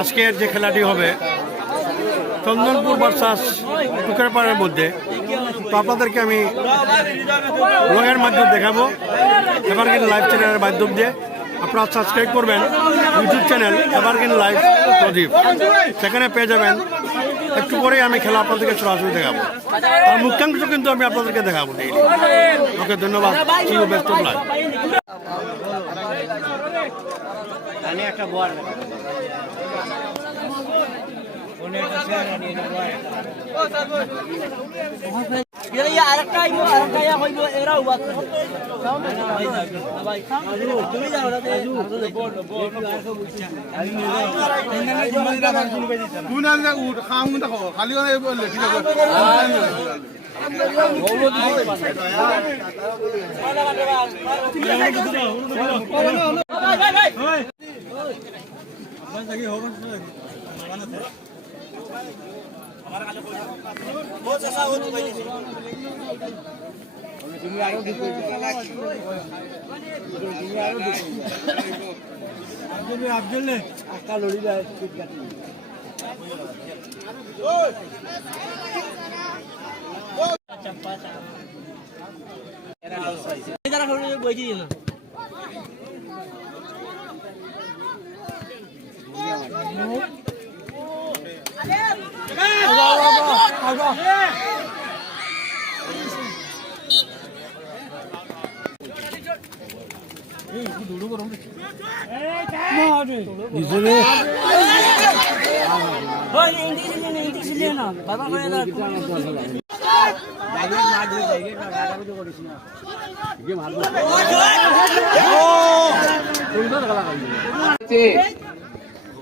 আজকের যে খেলাটি হবে চন্দনপুর ভার্সাস টুকরপাড়ার মধ্যে, তো আপনাদেরকে আমি ব্লগের মাধ্যমে দেখাবো। এভারগ্রিন লাইভ চ্যানেলের মাধ্যম দিয়ে আপনারা সাবস্ক্রাইব করবেন ইউটিউব চ্যানেল এভারগ্রিন লাইভ প্রদীপ, সেখানে পেয়ে যাবেন। একটু পরেই আমি খেলা আপনাদেরকে সরাসরি দেখাবো, আর মুখ্যাংশ কিন্তু আমি আপনাদেরকে দেখাবো। ওকে, ধন্যবাদ। Best of luck.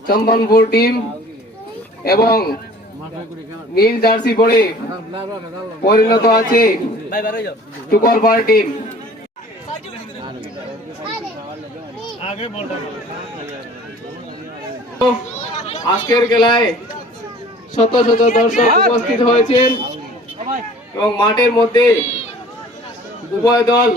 Chandanpur team এবং নীল জার্সি পরে পরিণত আছে টুকরপাড়া টিম। আজকের খেলায় শত শত দর্শক উপস্থিত হয়েছেন এবং মাঠের মধ্যে উভয় দল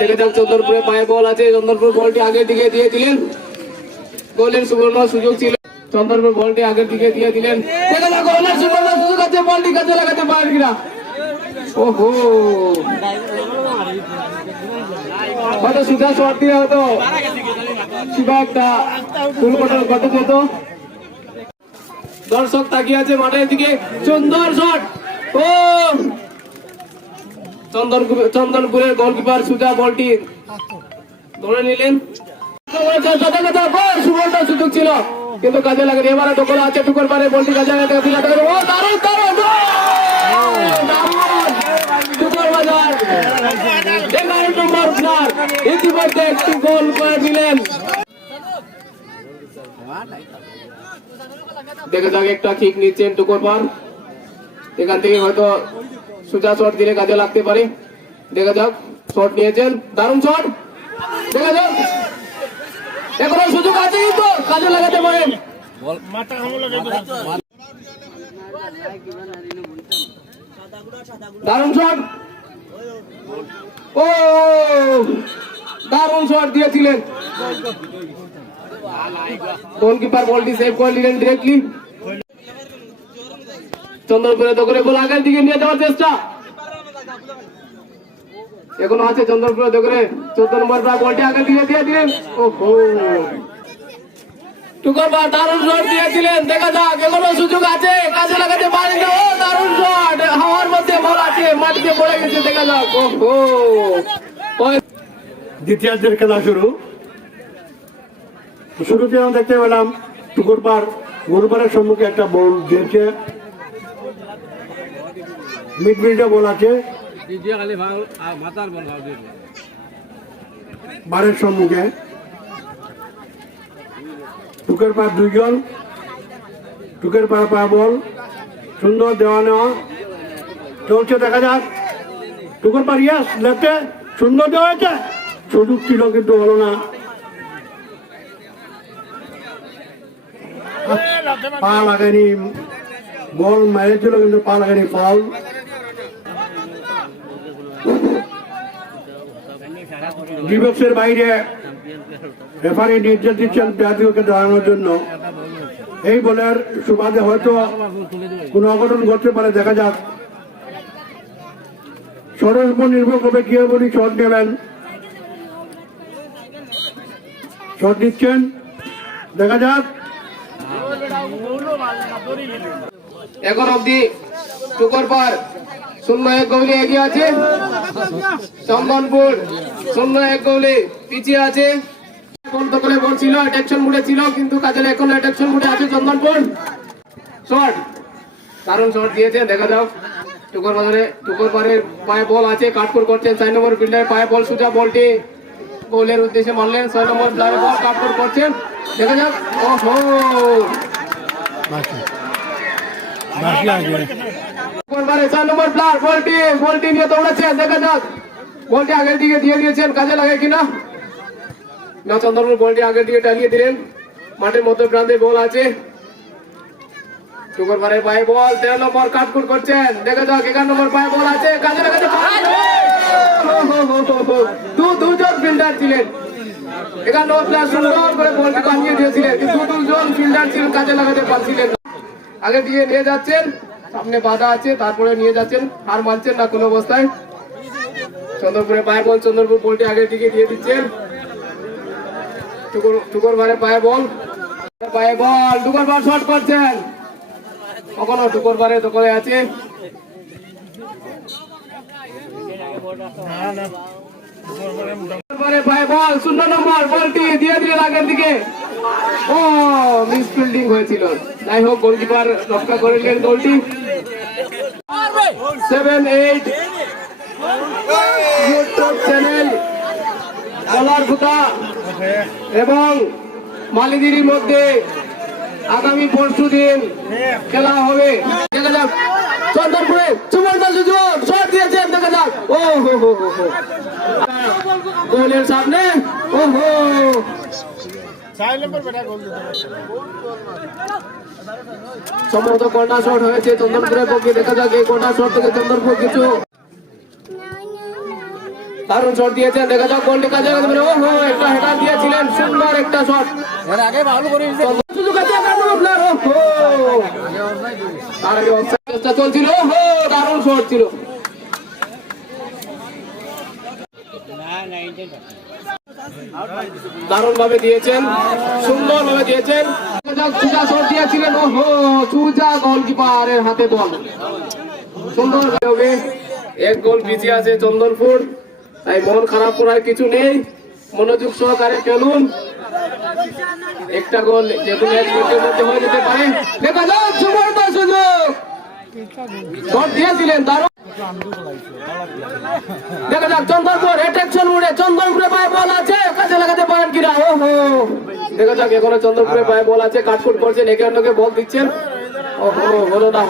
দেখে যাক চন্দনপুরে পায়ে বল আছে। চন্দনপুর বলটি আগের দিকে দিয়ে দিলেন, গোলের সুবর্ণ সুযোগ ছিল। চন্দনপুর বলটি আগের দিকে দিয়ে দিলেন, দেখে যাক গোলের সুবর্ণ সুযোগ আছে, বলটি কাজে লাগাতে পারেন কিনা। ওহো, হয়তো সিধা শট দিয়ে হয়তো কিবা একটা দুর্ঘটনা ঘটে যেত। দর্শক তাকিয়ে আছে মাঠের দিকে, সুন্দর শট। ও চন্দনপুরের গোলকিপার সুজা বলটি ধরে নিলেন। সুবর্ণ সুযোগ ছিল কিন্তু কাজে লাগে। এবারে দখল আছে টুকরপাড়ার বলটি কাজে লাগে। ইতিমধ্যে একটি গোল করে দিলেন। দেখে যাক একটা কিক নিচ্ছেন টুকরপাড়, এখান থেকে হয়তো সুজা শট দিলে কাজে লাগতে পারে। দেখা যাক, শট নিয়েছেন, দারুণ শট। দেখা যাক, এখনো সুযোগ আছে কিন্তু কাজে লাগাতে পারেন। দারুণ শট। ও দারুণ শট দিয়েছিলেন, গোলকিপার বলটি সেভ করে নিলেন ডিরেক্টলি। চন্দনপুরে দখলে বল আগের দিকে নিয়ে যাওয়ার চেষ্টা এখনো আছে চন্দনপুরে দখলে। 14 নম্বর বলটি আগের দিকে দিয়ে দিলেন। ওহো, টুকরপাড়া দারুণ শট দিয়েছিলেন। দেখা যাক, এখনো সুযোগ আছে, কাজে লাগাতে পারেন। ও দারুণ শট, হাওয়ার মধ্যে বল আছে, মাটিতে পড়ে গেছে। দেখা যাক, ওহো, দ্বিতীয়ার্ধের খেলা শুরুতে আমরা দেখতে পেলাম টুকরপাড় গোলপাড়ের সম্মুখে একটা বল দিয়েছে, মিডফিল্ডে বল আছে, বারের সম্মুখে টুকরপাড় দুইজন, টুকরপাড়া পা বল সুন্দর দেওয়া নেওয়া চলছে। দেখা যাক, টুকরপাড় ইয়াস লেফটে সুন্দর দেওয়া হয়েছে, সুযোগ ছিল কিন্তু হলো না। পা লাগায়নি, বল মেরেছিল কিন্তু পা লাগায়নি, ফাউল। ডিবক্সের বাইরে রেফারি নির্দেশ দিচ্ছেন প্লেয়ারদেরকে দাঁড়ানোর জন্য। এই বলের সুবাদে হয়তো কোনো অঘটন ঘটতে পারে, দেখা যাক। শটের উপর নির্ভর করবে কি হবে, উনি শট নেবেন। শট নিচ্ছেন, দেখা যাক। এখন অব্দি টুকর পার 0-1 গোলে এগিয়ে আছে চন্দনপুর, 0-1 গোলে পিছিয়ে আছে। দখলে বল ছিল, অ্যাটাকশন মুডে ছিল, কিন্তু কাজে এখন অ্যাটাকশন মুডে আছে চন্দনপুর। শট, কারণ শট দিয়েছে, দেখা যাও। টুকর বাজারে টুকর পারের পায়ে বল আছে, কাটকুর করছেন 4 নম্বর ফিল্ডারের পায়ে বল, সোজা বলটি গোলের উদ্দেশ্যে মারলেন। 6 নম্বর প্লেয়ারের বল কাটকুর করছেন, দেখা যাক। ওহো, টুকর 4 নম্বর প্লেয়ার বলটি নিয়ে দৌড়াচ্ছেন, দেখা যাক। বলটি আগের দিকে দিয়ে দিয়েছেন, কাজে লাগে কিনা না। চন্দ্রপুর বলটি আগের দিকে টানিয়ে দিলেন, মাঠের মধ্য প্রান্তে বল আছে। টুকর পারের পায়ে বল, 13 নম্বর কাটকুট করছেন, দেখা যাক। 11 নম্বর পায়ে বল আছে, কাজে লাগাতে দুজন ফিল্ডার ছিলেন। 11 নম্বর প্লেয়ার সুন্দর করে বলটি বানিয়ে দিয়েছিলেন, কিন্তু দুজন ফিল্ডার ছিলেন, কাজে লাগাতে পারছিলেন না। আগে দিয়ে নিয়ে যাচ্ছেন, সামনে বাধা আছে, তারপরে নিয়ে যাচ্ছেন, আর মানছেন না কোনো অবস্থায়। চন্দ্রপুরের পায়ে বল, চন্দ্রপুর বলটি আগের দিকে দিয়ে দিচ্ছেন। টুকর পারের পায়ে বল, টুকর বার শট করছেন, কখনো টুকর পারে দখলে আছে। পায়ে বল, 0 নম্বর বলটি দিয়ে দিলেন আগের দিকে। ও, মিস ফিল্ডিং হয়েছিল, যাই হোক গোলকিপার রক্ষা করে নিলেন গোলটি। 7-8 ইউটিউব চ্যানেল বলার ভুতা এবং মালিগিরির মধ্যে আগামী পরশু দিন খেলা হবে, দেখা যাক। চন্দনপুরে চুমন্ডল সুযোগ, শট দিয়েছেন, দেখা যাক। ও হো হো হো, গোলের সামনে। ও হো, সম্ভবত কর্নার শট হয়েছে চন্দনপুরের পক্ষে, দেখা যাক। এই কর্নার শট থেকে চন্দনপুর কিছু দারুণ শট দিয়েছেন, দেখা যাক। গোলটি কাজে লাগাতে পারে। ওহো, একটা হেডার দিয়েছিলেন, সুন্দর একটা শট। এর আগে ভালো করে সুযোগ আছে, আপনার ওহো, তার আগে অফসাইড চেষ্টা চলছিল। ওহো, দারুণ শট ছিল। দারুণ ভাবে দিয়েছেন, সুন্দর ভাবে দিয়েছেন, সুজা শট দিয়েছিলেন। ওহো, সুজা গোলকিপারের হাতে বল, সুন্দর হবে। 1 গোল পিছিয়ে আছে চন্দনপুর, তাই মন খারাপ করার কিছু নেই, মনোযোগ সহকারে খেলুন। একটা গোল যে কোনো 1 মিনিটের মধ্যে হয়ে যেতে পারে, দেখা যাক। সুবর্ণ সুযোগ, শট দিয়েছিলেন, দারুণ। দেখা যাক চন্দনপুর অ্যাট্রাকশন মোডে, চন্দনপুরে পায়ে বল আছে, কাজে লাগাতে পারেন কিনা। ওহো, দেখা যাক। এখনো চন্দনপুরে পায়ে বল আছে, কাটকুট করছেন, একে অন্যকে বল দিচ্ছেন। ওহো, হলো না।